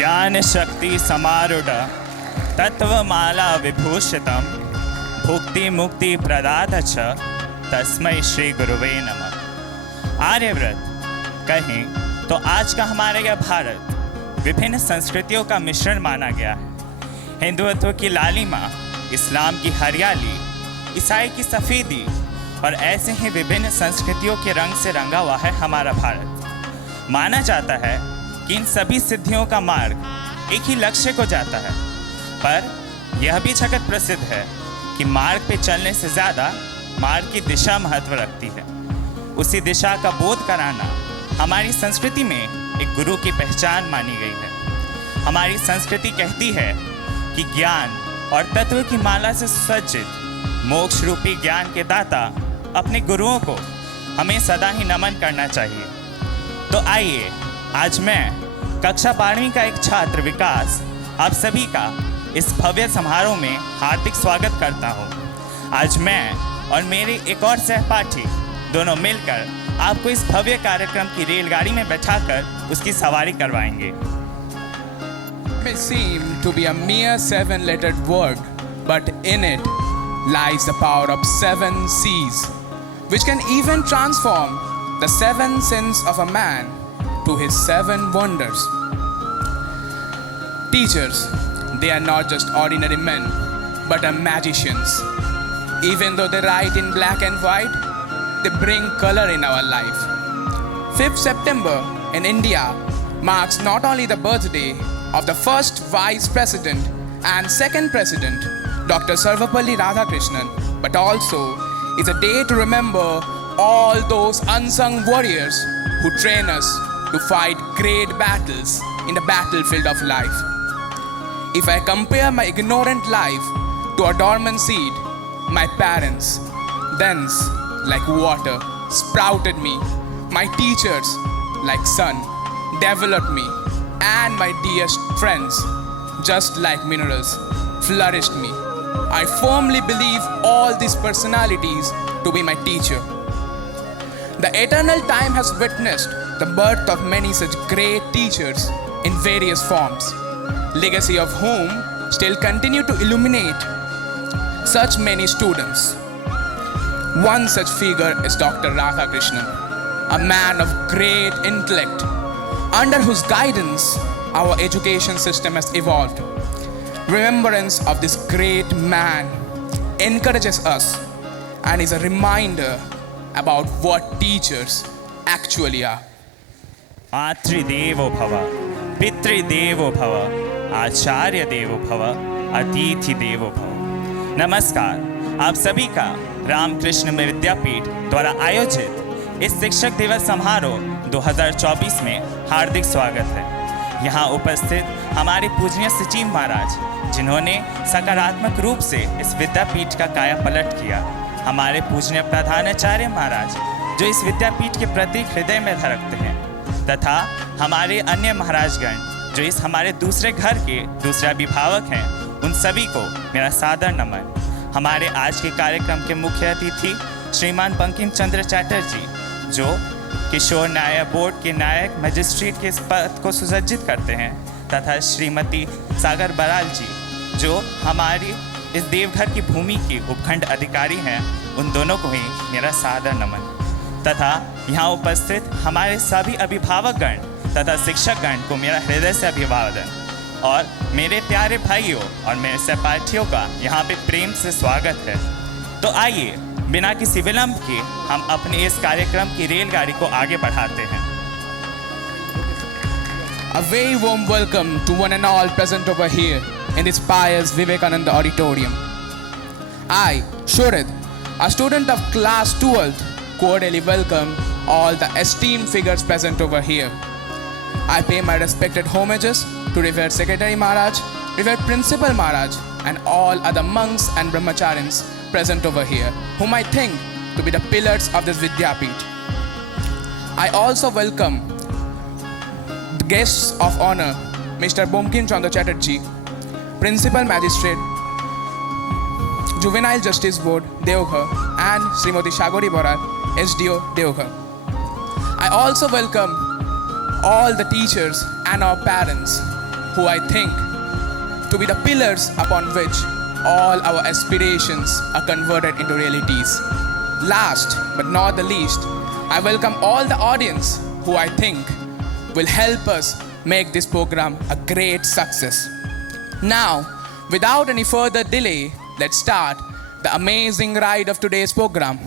ज्ञान शक्ति समारूढ़ तत्वमाला विभूषितम भुक्ति मुक्ति प्रदात च तस्मै श्री गुरुवे नमः। आर्यव्रत कहें तो आज का हमारा यह भारत विभिन्न संस्कृतियों का मिश्रण माना गया है। हिंदुत्व की लालिमा, इस्लाम की हरियाली, ईसाई की सफ़ेदी और ऐसे ही विभिन्न संस्कृतियों के रंग से रंगा हुआ है हमारा भारत। माना जाता है कि इन सभी सिद्धियों का मार्ग एक ही लक्ष्य को जाता है, पर यह भी जगत प्रसिद्ध है कि मार्ग पे चलने से ज़्यादा मार्ग की दिशा महत्व रखती है। उसी दिशा का बोध कराना हमारी संस्कृति में एक गुरु की पहचान मानी गई है। हमारी संस्कृति कहती है कि ज्ञान और तत्व की माला से सुसज्जित मोक्ष रूपी ज्ञान के दाता अपने गुरुओं को हमें सदा ही नमन करना चाहिए। तो आइए, आज मैं कक्षा 12वीं का एक छात्र विकास आप सभी का इस भव्य समारोह में हार्दिक स्वागत करता हूँ। आज मैं और मेरे एक और सहपाठी दोनों मिलकर आपको इस भव्य कार्यक्रम की रेलगाड़ी में बैठाकर उसकी सवारी करवाएंगे। May seem to be a mere 7-lettered word, but in it lies the power of 7 C's, which can even transform the 7 sins of a man to his 7 wonders. Teachers, they are not just ordinary men, but are magicians. Even though they write in black and white, they bring color in our life. 5th September in India marks not only the birthday of the first Vice President and second President, Dr. Sarvapalli Radhakrishnan, but also is a day to remember all those unsung warriors who train us to fight great battles in the battlefield of life. If I compare my ignorant life to a dormant seed, my parents, thence like water, sprouted me. My teachers, like sun, developed me. And my dearest friends, just like minerals, flourished me. I firmly believe all these personalities to be my teacher. The eternal time has witnessed the birth of many such great teachers in various forms, legacy of whom still continue to illuminate such many students. One such figure is Dr. Radhakrishnan, a man of great intellect, under whose guidance our education system has evolved. Remembrance of this great man encourages us and is a reminder about what teachers actually are. मातृदेवो भव, पितृदेवो भव, आचार्य देवो भव, अतिथि देवो भव। नमस्कार, आप सभी का रामकृष्ण विद्यापीठ द्वारा आयोजित इस शिक्षक दिवस समारोह 2024 में हार्दिक स्वागत है। यहाँ उपस्थित हमारे पूजनीय सचिव महाराज, जिन्होंने सकारात्मक रूप से इस विद्यापीठ का कायापलट किया, हमारे पूजनीय प्रधानाचार्य महाराज, जो इस विद्यापीठ के प्रति हृदय में धड़कते हैं, तथा हमारे अन्य महाराजगण जो इस हमारे दूसरे घर के दूसरे अभिभावक हैं, उन सभी को मेरा सादर नमन। हमारे आज के कार्यक्रम के मुख्य अतिथि श्रीमान बंकिम चंद्र चैटर्जी, जो किशोर न्याय बोर्ड के नायक मजिस्ट्रेट के इस पद को सुसज्जित करते हैं, तथा श्रीमती सागर बराल जी, जो हमारी इस देवघर की भूमि की उपखंड अधिकारी हैं, उन दोनों को ही मेरा सादर नमन। तथा यहाँ उपस्थित हमारे सभी अभिभावकगण तथा शिक्षकगण को मेरा हृदय से अभिवादन और मेरे प्यारे भाइयों और मेरे सहपाठियों का यहाँ पे प्रेम से स्वागत है। तो आइए, बिना किसी विलंब के हम अपने इस कार्यक्रम की रेलगाड़ी को आगे बढ़ाते हैं। A very warm welcome to one and all present over here in this pious Vivekananda Auditorium. I, Shorid, a student of class 12th, cordially welcome all the esteemed figures present over here. I pay my respected homages to Revered Secretary Maharaj, Revered Principal Maharaj, and all other monks and brahmacharins present over here, whom I think to be the pillars of this Vidyapith. I also welcome the guests of honor, Mr. Bomkim Chandra Chatterjee, Principal Magistrate, Juvenile Justice Board, Deoghar, and Srimati Shagori Borar, SDO, Deoghar. I also welcome all the teachers and our parents who I think to be the pillars upon which all our aspirations are converted into realities. Last but not the least, I welcome all the audience who I think will help us make this program a great success. Now, without any further delay, let's start the amazing ride of today's program.